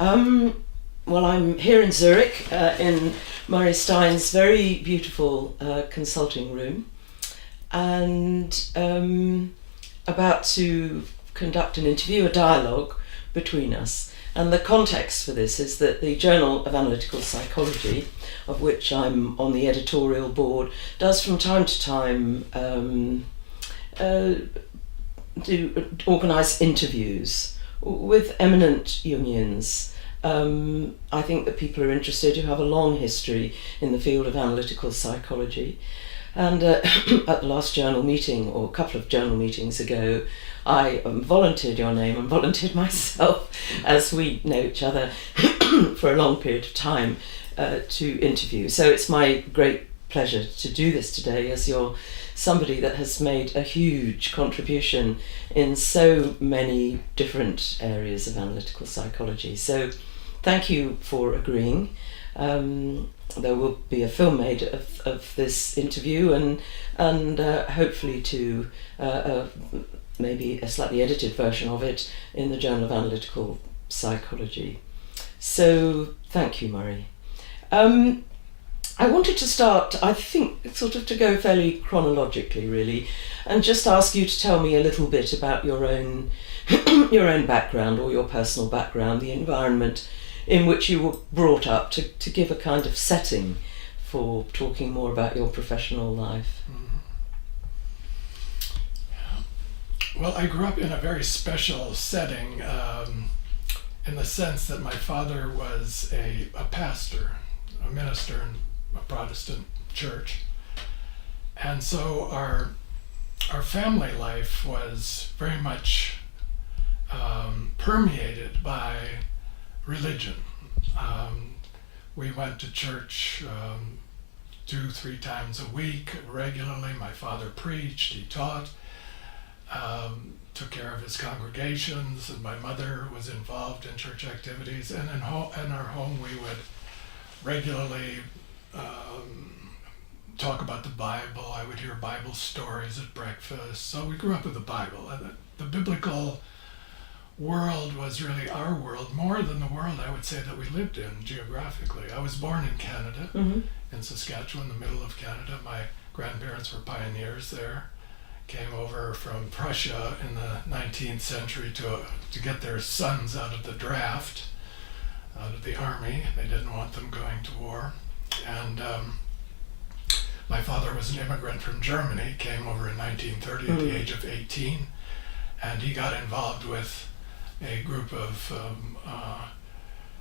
Well, I'm here in Zurich in Murray Stein's very beautiful consulting room, and about to conduct an interview, a dialogue between us. And the context for this is that the Journal of Analytical Psychology, of which I'm on the editorial board, does from time to time organise interviews with eminent Jungians. I think that people are interested who have a long history in the field of analytical psychology. And at the last journal meeting, or a couple of journal meetings ago, I volunteered your name and volunteered myself, as we know each other for a long period of time, to interview. So it's my great pleasure to do this today, as you're somebody that has made a huge contribution in so many different areas of analytical psychology. So thank you for agreeing. There will be a film made of this interview and hopefully to maybe a slightly edited version of it in the Journal of Analytical Psychology. So thank you, Murray. I wanted to start, I think, sort of to go fairly chronologically, really, and just ask you to tell me a little bit about your own your own background, or your personal background, the environment in which you were brought up, to give a kind of setting for talking more about your professional life. Well, I grew up in a very special setting, in the sense that my father was a pastor, a minister in a Protestant church. And so our family life was very much permeated by religion. We went to church 2-3 times a week regularly. My father preached, he taught, took care of his congregations, and my mother was involved in church activities. And in our home we would regularly talk about the Bible. I would hear Bible stories at breakfast. So we grew up with the Bible. And the biblical world was really our world, more than the world I would say that we lived in geographically. I was born in Canada, in Saskatchewan, the middle of Canada. My grandparents were pioneers there. Came over from Prussia in the 19th century to get their sons out of the draft, out of the army. They didn't want them going to war. And my father was an immigrant from Germany, came over in 1930 at the age of 18, and he got involved with a group of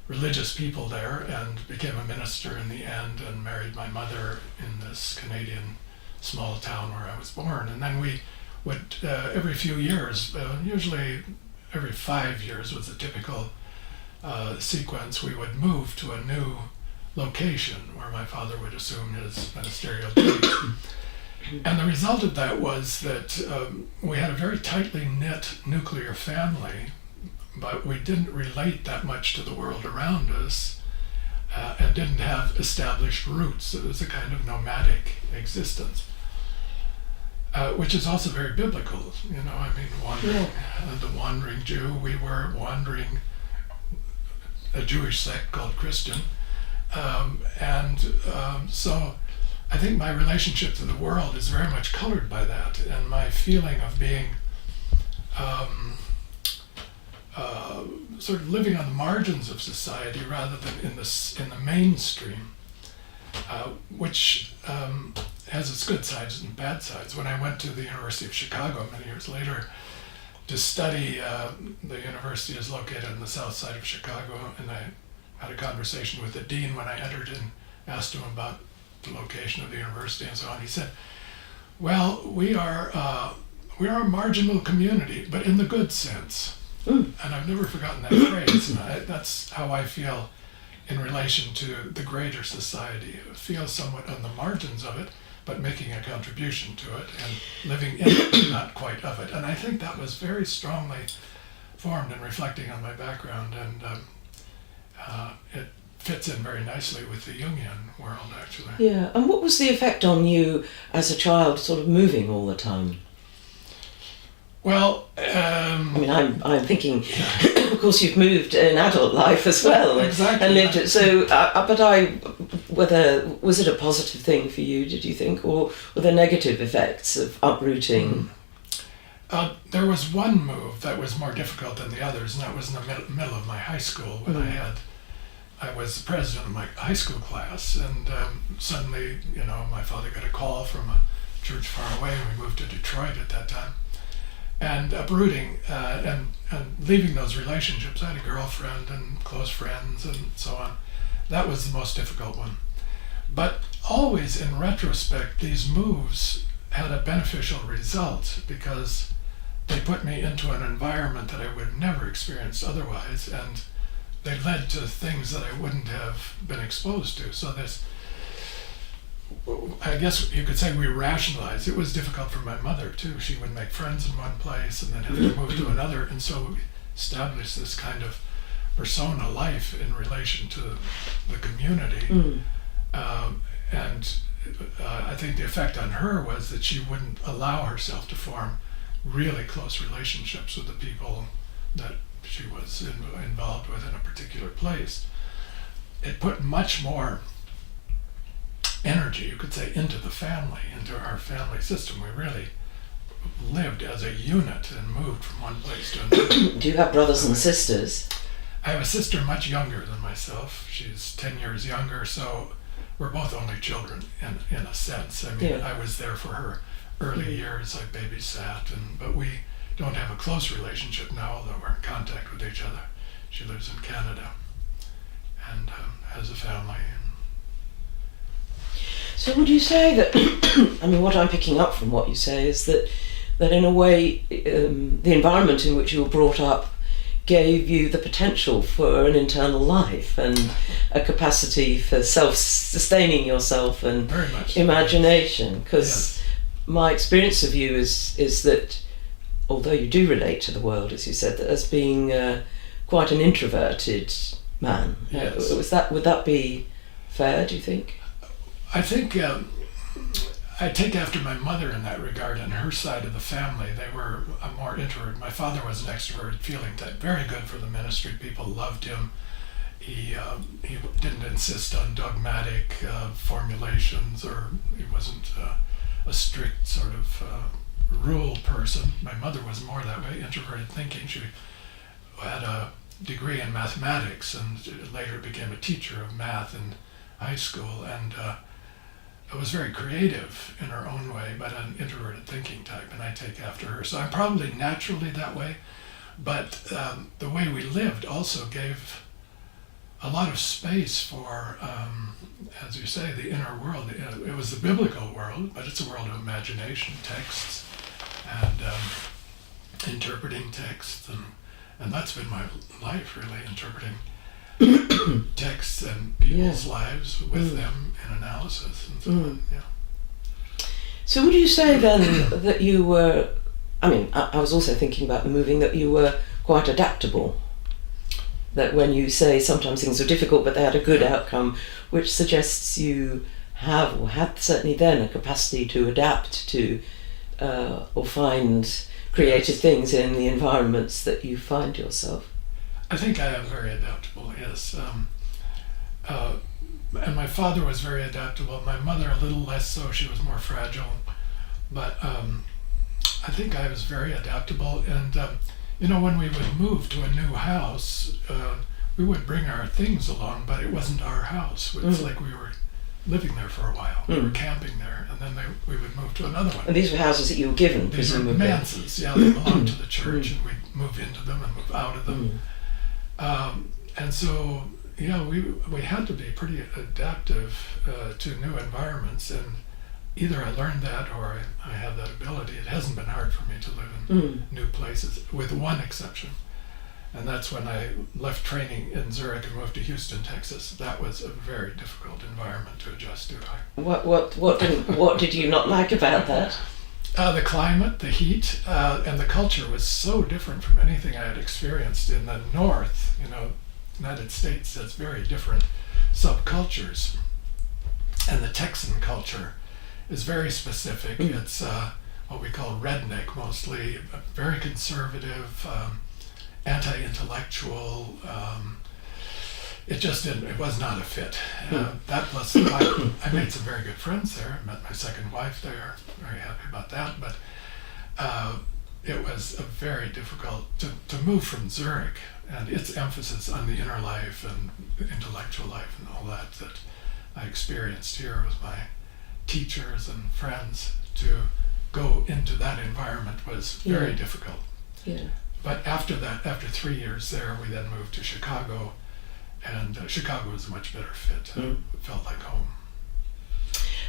religious people there and became a minister in the end, and married my mother in this Canadian small town where I was born. And then we would, every few years, usually every 5 years was a typical sequence, we would move to a new location where my father would assume his ministerial duties. And the result of that was that we had a very tightly knit nuclear family, but we didn't relate that much to the world around us, and didn't have established roots. It was a kind of nomadic existence, which is also very biblical. Wandering, the wandering Jew. We were wandering, a Jewish sect called Christian, so I think my relationship to the world is very much colored by that, and my feeling of being sort of living on the margins of society rather than in the mainstream, which has its good sides and bad sides. When I went to the University of Chicago many years later to study, the university is located on the south side of Chicago, and I had a conversation with the dean when I entered and asked him about the location of the university and so on. He said, well, we are a marginal community, but in the good sense. And I've never forgotten that phrase. And that's how I feel in relation to the greater society. I feel somewhat on the margins of it, but making a contribution to it and living in it, not quite of it. And I think that was very strongly formed in reflecting on my background, and it fits in very nicely with the Jungian world, actually. Yeah, and what was the effect on you as a child, sort of moving all the time? Well, I mean, I'm thinking, of course, you've moved in adult life as well, Exactly. and lived it. So, whether was it a positive thing for you? Did you think, or were there negative effects of uprooting? There was one move that was more difficult than the others, and that was in the middle of my high school when I was the president of my high school class, and suddenly, my father got a call from a church far away, and we moved to Detroit at that time. And uprooting and leaving those relationships. I had a girlfriend and close friends and so on. That was the most difficult one. But always in retrospect, these moves had a beneficial result because they put me into an environment that I would have never experienced otherwise, and they led to things that I wouldn't have been exposed to. So I guess you could say we rationalized. It was difficult for my mother too. She would make friends in one place and then have to move to another, and so we established this kind of persona life in relation to the community. I think the effect on her was that she wouldn't allow herself to form really close relationships with the people that she was involved with in a particular place. It put much more energy, you could say, into the family, into our family system. We really lived as a unit and moved from one place to another. Do you have brothers and sisters? I have a sister much younger than myself. She's 10 years younger, so we're both only children in a sense. I mean, I was there for her early years. I babysat, but we don't have a close relationship now, although we're in contact with each other. She lives in Canada and has a family. So would you say that, I mean, what I'm picking up from what you say is that in a way, the environment in which you were brought up gave you the potential for an internal life and a capacity for self-sustaining yourself and very much imagination. Because my experience of you is that although you do relate to the world, as you said, as being quite an introverted man. Yes. Would that be fair, do you think? I think I take after my mother in that regard. On her side of the family, they were more introvert. My father was an extroverted feeling type, very good for the ministry. People loved him. He didn't insist on dogmatic formulations, or he wasn't a strict sort of rule person. My mother was more that way, introverted thinking. She had a degree in mathematics and later became a teacher of math in high school, and was very creative in her own way, but an introverted thinking type, and I take after her. So I'm probably naturally that way, but the way we lived also gave a lot of space for, as you say, the inner world. It was the biblical world, but it's a world of imagination, texts, and interpreting texts, and that's been my life, really, interpreting texts and people's lives with them in analysis and so on. So would you say then that you were, I mean, I was also thinking about the moving, that you were quite adaptable? That when you say sometimes things were difficult but they had a good outcome, which suggests you have, or had certainly then, a capacity to adapt to or find creative things in the environments that you find yourself. I think I am very adaptable, yes. And my father was very adaptable. My mother a little less so, she was more fragile. But I think I was very adaptable. And when we would move to a new house, we would bring our things along, but it wasn't our house. It was like we were living there for a while. We were camping there, and then we would move to another one. And these were houses that you were given, These presumably? were manses, they belonged to the church, and we'd move into them and move out of them. And so, we had to be pretty adaptive to new environments, and either I learned that or I have that ability. It hasn't been hard for me to live in new places, with one exception. And that's when I left training in Zurich and moved to Houston, Texas. That was a very difficult environment to adjust to. What did you not like about that? The climate, the heat, and the culture was so different from anything I had experienced in the North. United States has very different subcultures, and the Texan culture is very specific. It's what we call redneck, mostly very conservative. anti-intellectual. It just didn't. It was not a fit. That plus, I made some very good friends there. I met my second wife there. Very happy about that. But it was a very difficult to move from Zurich and its emphasis on the inner life and the intellectual life and all that I experienced here with my teachers and friends, to go into that environment was very difficult. Yeah. But after that, after 3 years there, we then moved to Chicago, and Chicago was a much better fit. It felt like home.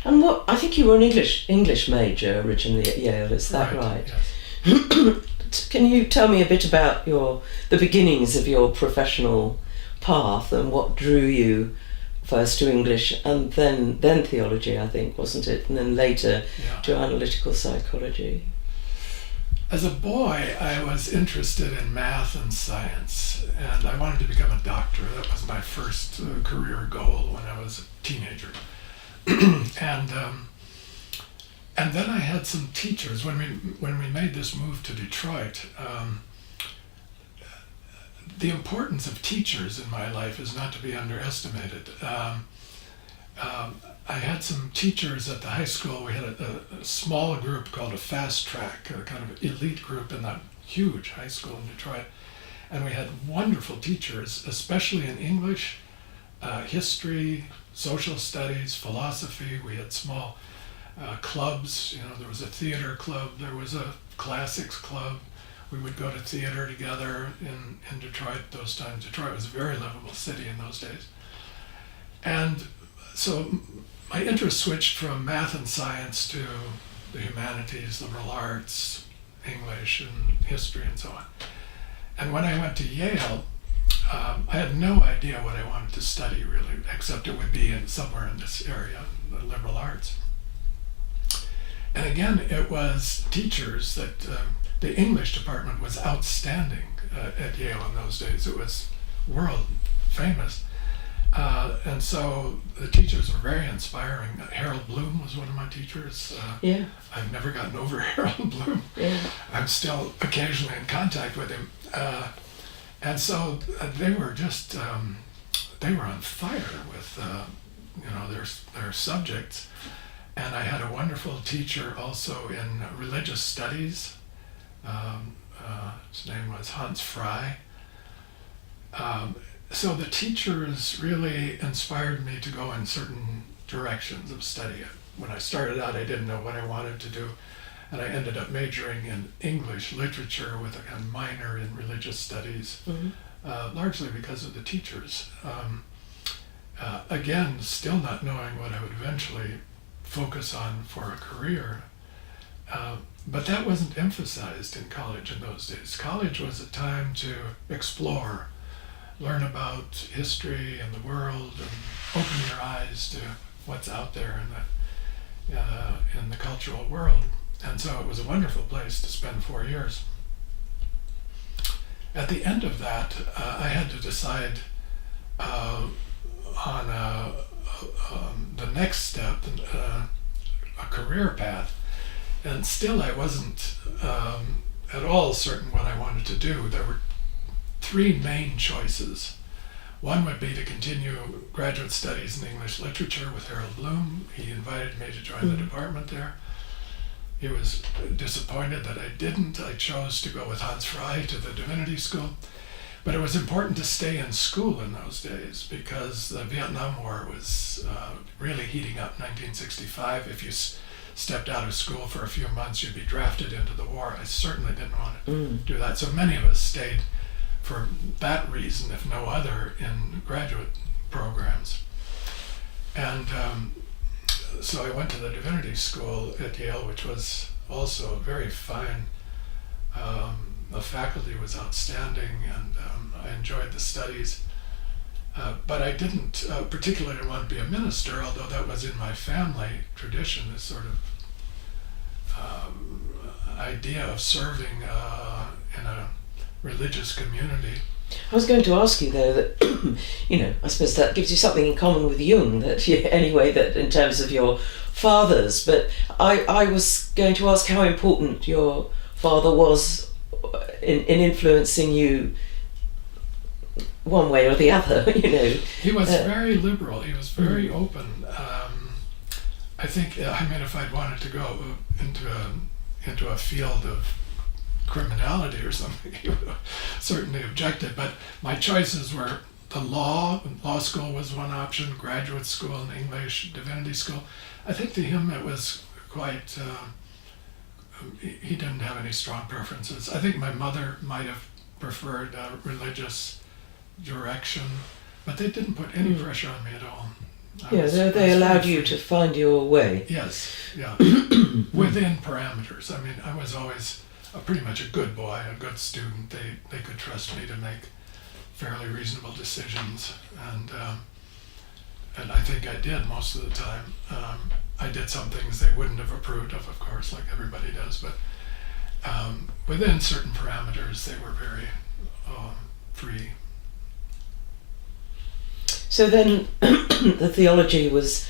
And what, I think you were an English major originally at Yale, is that right? Yes. Can you tell me a bit about the beginnings of your professional path and what drew you first to English and then theology, I think, wasn't it? And then later to analytical psychology. As a boy, I was interested in math and science, and I wanted to become a doctor. That was my first career goal when I was a teenager. And then I had some teachers when we made this move to Detroit. The importance of teachers in my life is not to be underestimated. I had some teachers at the high school. We had a small group called a fast track, a kind of elite group in that huge high school in Detroit. And we had wonderful teachers, especially in English, history, social studies, philosophy. We had small clubs. There was a theater club, there was a classics club. We would go to theater together in Detroit. Those times, Detroit was a very livable city in those days. And so my interest switched from math and science to the humanities, liberal arts, English and history and so on. And when I went to Yale, I had no idea what I wanted to study really, except it would be somewhere in this area, the liberal arts. And again, it was teachers that the English department was outstanding at Yale in those days. It was world famous. And so the teachers were very inspiring. Harold Bloom was one of my teachers. I've never gotten over Harold Bloom. I'm still occasionally in contact with him. And so they were just, they were on fire with their subjects. And I had a wonderful teacher also in religious studies. His name was Hans Fry. So the teachers really inspired me to go in certain directions of study. When I started out, I didn't know what I wanted to do, and I ended up majoring in English literature with a minor in religious studies, largely because of the teachers. Again, still not knowing what I would eventually focus on for a career, but that wasn't emphasized in college in those days. College was a time to explore, learn about history and the world, and open your eyes to what's out there in the cultural world. And so it was a wonderful place to spend 4 years. At the end of that, I had to decide on the next step, a career path, and still I wasn't at all certain what I wanted to do. There were 3 main choices. One would be to continue graduate studies in English literature with Harold Bloom. He invited me to join the department there. He was disappointed that I didn't. I chose to go with Hans Fry to the divinity school. But it was important to stay in school in those days because the Vietnam War was really heating up. 1965, if you stepped out of school for a few months, you'd be drafted into the war. I certainly didn't want to do that. So many of us stayed for that reason, if no other, in graduate programs. And so I went to the divinity school at Yale, which was also very fine. The faculty was outstanding, and I enjoyed the studies. But I didn't particularly want to be a minister, although that was in my family tradition, this sort of idea of serving in a religious community. I was going to ask you though that, I suppose that gives you something in common with Jung, that in terms of your fathers, but I was going to ask how important your father was in influencing you one way or the other, you know. He was very liberal. He was very open. I think, I mean, if I'd wanted to go into a field of criminality or something, he would have certainly objected. But my choices were the law school was one option, graduate school in English, divinity school. I think to him it was quite, he didn't have any strong preferences. I think my mother might have preferred a religious direction, but they didn't put any pressure on me at all. They allowed you to find your way. Yes, yeah, within parameters. I mean, I was always pretty much a good boy, a good student. They could trust me to make fairly reasonable decisions, and I think I did most of the time. I did some things they wouldn't have approved of course, like everybody does, but within certain parameters, they were very free. So then, the theology was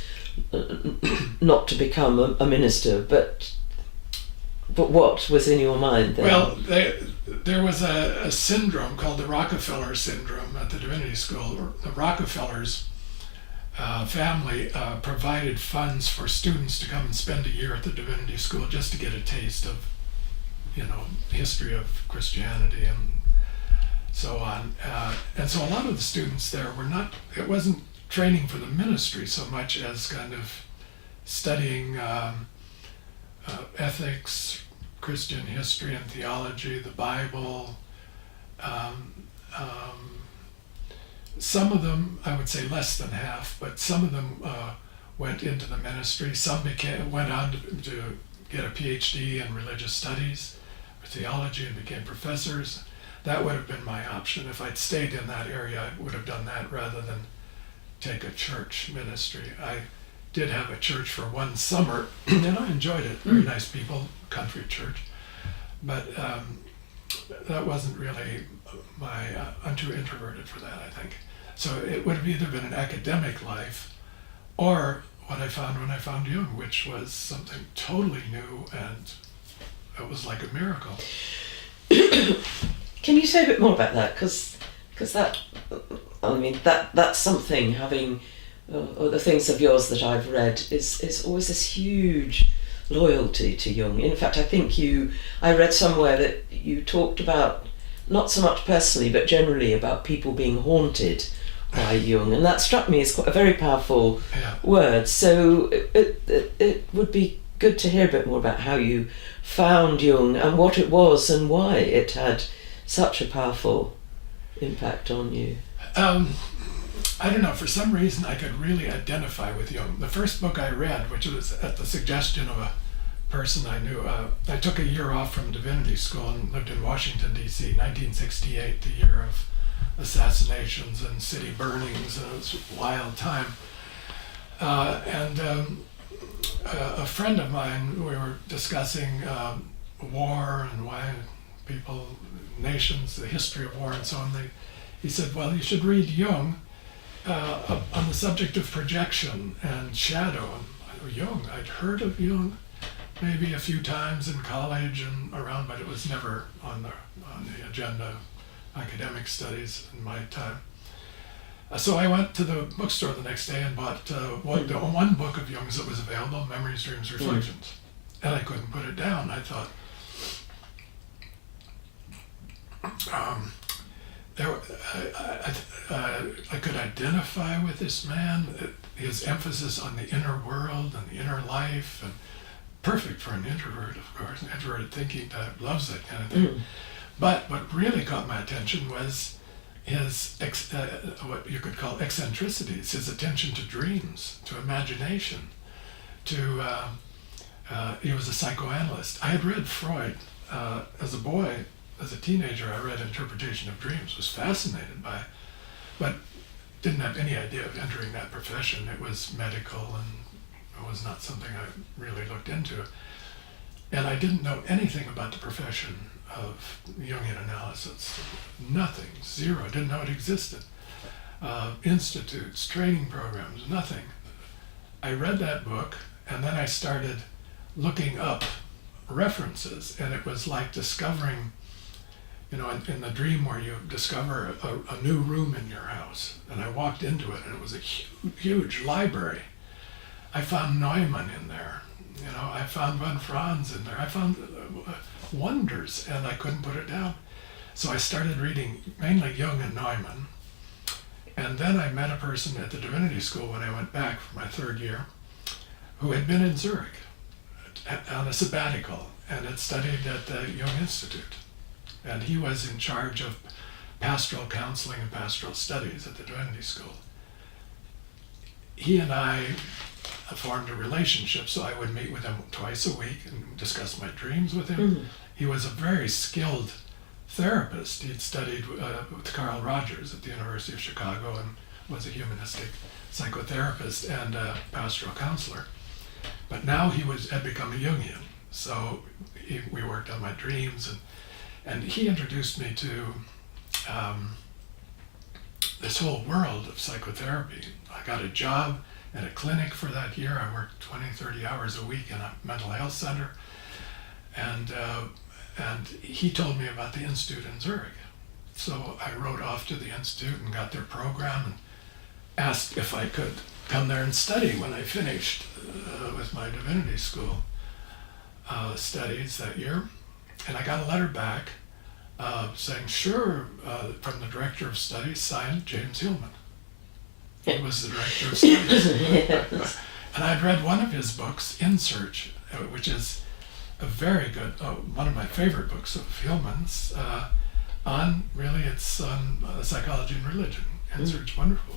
not to become a minister, but what was in your mind then? Well, there was a syndrome called the Rockefeller syndrome at the divinity school. The Rockefellers family provided funds for students to come and spend a year at the divinity school just to get a taste of, history of Christianity and so on. And so a lot of the students there it wasn't training for the ministry so much as kind of studying ethics, Christian history and theology, the Bible. Some of them, I would say less than half, but some of them went into the ministry. Some went on to get a PhD in religious studies or theology and became professors. That would have been my option. If I'd stayed in that area, I would have done that rather than take a church ministry. I did have a church for one summer, and I enjoyed it. Very nice people, country church. But that wasn't really I'm too introverted for that, I think. So it would have either been an academic life or what I found when I found Jung, which was something totally new, and it was like a miracle. Can you say a bit more about that? Because that, I mean, that's something, having, or the things of yours that I've read, is always this huge loyalty to Jung. In fact, I think I read somewhere that you talked about, not so much personally, but generally about people being haunted by Jung, and that struck me as quite a very powerful word. So it would be good to hear a bit more about how you found Jung and what it was and why it had such a powerful impact on you. I don't know, for some reason I could really identify with Jung. The first book I read, which was at the suggestion of a person I knew, I took a year off from divinity school and lived in Washington, D.C., 1968, the year of assassinations and city burnings. It was a wild time. And a friend of mine, we were discussing war and why nations, the history of war and so on. He said, well, you should read Jung on the subject of projection and shadow. And Jung, I'd heard of Jung maybe a few times in college and around, but it was never on the agenda of academic studies in my time. So I went to the bookstore the next day and bought one book of Jung's that was available, Memories, Dreams, Reflections. And I couldn't put it down. I thought, I could identify with this man, his emphasis on the inner world and the inner life, and perfect for an introvert, of course. An introverted thinking type loves that kind of thing. But what really caught my attention was his, what you could call eccentricities, his attention to dreams, to imagination, he was a psychoanalyst. I had read Freud as a boy. As a teenager, I read Interpretation of Dreams, was fascinated by it, but didn't have any idea of entering that profession. It was medical, and it was not something I really looked into. And I didn't know anything about the profession of Jungian analysis. Nothing, zero, didn't know it existed. Institutes, training programs, nothing. I read that book, and then I started looking up references, and it was like discovering you know, in the dream where you discover a new room in your house. And I walked into it, and it was a huge library. I found Neumann in there. You know, I found von Franz in there. I found wonders, and I couldn't put it down. So I started reading mainly Jung and Neumann. And then I met a person at the divinity school when I went back for my third year who had been in Zurich on a sabbatical and had studied at the Jung Institute. And he was in charge of pastoral counseling and pastoral studies at the divinity school. He and I formed a relationship, so I would meet with him twice a week and discuss my dreams with him. He was a very skilled therapist. He'd studied with Carl Rogers at the University of Chicago and was a humanistic psychotherapist and a pastoral counselor. But now he had become a Jungian. So we worked on my dreams, and he introduced me to this whole world of psychotherapy. I got a job at a clinic for that year. I worked 20, 30 hours a week in a mental health center. And he told me about the Institute in Zurich. So I wrote off to the Institute and got their program and asked if I could come there and study when I finished with my divinity school studies that year. And I got a letter back saying, sure, from the director of studies, signed James Hillman. He was the director of studies. Yes. And I'd read one of his books, In Search, which is a very good, one of my favorite books of Hillman's, it's on psychology and religion. In Search, wonderful.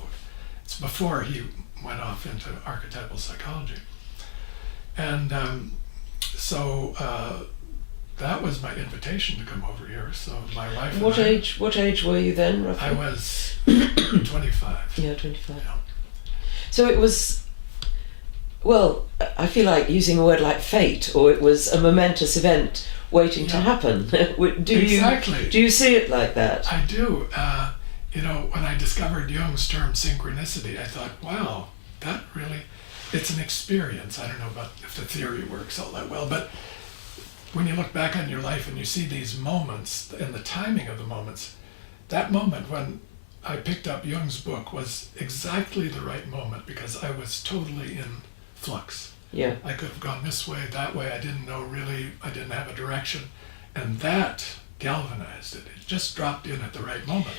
It's before he went off into archetypal psychology. And so that was my invitation to come over here. So my wife and What age were you then, roughly? I was 25. Yeah, 25. Yeah. So it was, well, I feel like using a word like fate, or it was a momentous event waiting to happen. Exactly. Do you see it like that? I do. You know, when I discovered Jung's term synchronicity, I thought, wow, that really, it's an experience. I don't know about if the theory works all that well, but when you look back on your life and you see these moments and the timing of the moments, that moment when I picked up Jung's book was exactly the right moment because I was totally in flux. Yeah. I could have gone this way, that way. I didn't know really, I didn't have a direction. And that galvanized it. It just dropped in at the right moment.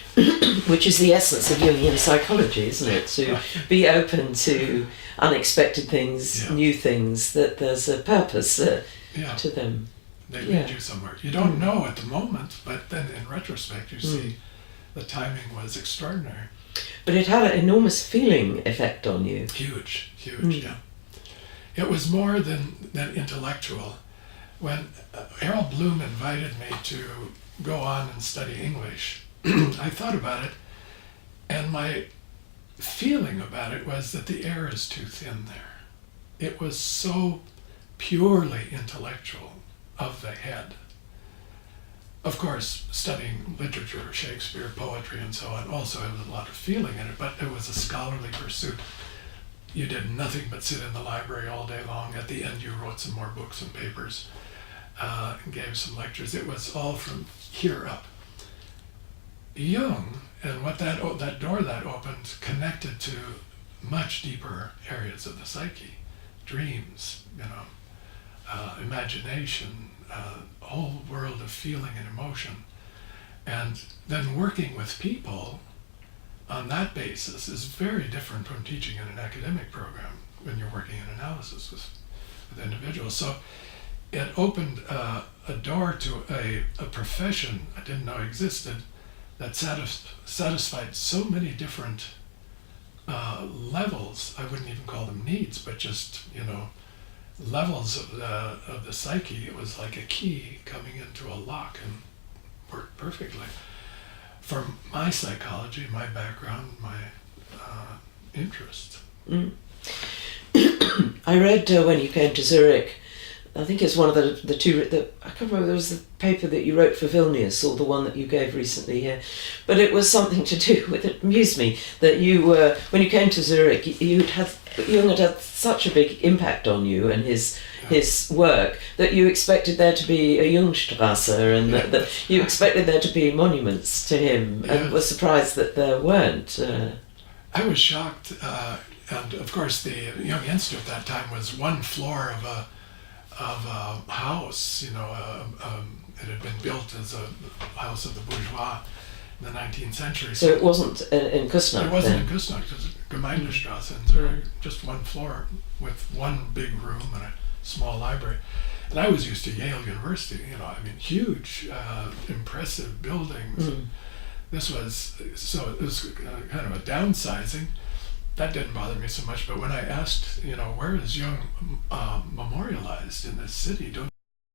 Which is the essence of Jungian psychology, isn't it? To be open to unexpected things, new things, that there's a purpose to them. They lead you somewhere. You don't know at the moment, but then in retrospect you see the timing was extraordinary. But it had an enormous feeling effect on you. Huge, yeah. It was more than intellectual. When Harold Bloom invited me to go on and study English, I thought about it, and my feeling about it was that the air is too thin there. It was so purely intellectual of the head. Of course, studying literature, Shakespeare, poetry, and so on also had a lot of feeling in it, but it was a scholarly pursuit. You did nothing but sit in the library all day long. At the end, you wrote some more books and papers, and gave some lectures. It was all from here up. Jung, and what that door that opened, connected to much deeper areas of the psyche, dreams, imagination, a whole world of feeling and emotion. And then working with people on that basis is very different from teaching in an academic program when you're working in analysis with individuals. So it opened a door to a profession I didn't know existed that satisfied so many different levels. I wouldn't even call them needs, but just, levels of the psyche. It was like a key coming into a lock and worked perfectly. For my psychology, my background, my interest. I read when you came to Zurich I think it's one of the two. I can't remember. There was the paper that you wrote for Vilnius, or the one that you gave recently here, but it was something to do with. It amused me that you were, when you came to Zurich, Jung had such a big impact on you and his work that you expected there to be a Jungstrasse, and that you expected there to be monuments to him, and were surprised that there weren't. I was shocked, and of course the Jung Institute at that time was one floor of a house. It had been built as a house of the bourgeois in the 19th century. So it wasn't in Küsnacht. It wasn't in Küsnacht. It was Gemeindestrasse in Zurich, just one floor with one big room and a small library. And I was used to Yale University. Huge, impressive buildings. This was it was kind of a downsizing. That didn't bother me so much, but when I asked, where is Jung memorialized in this city?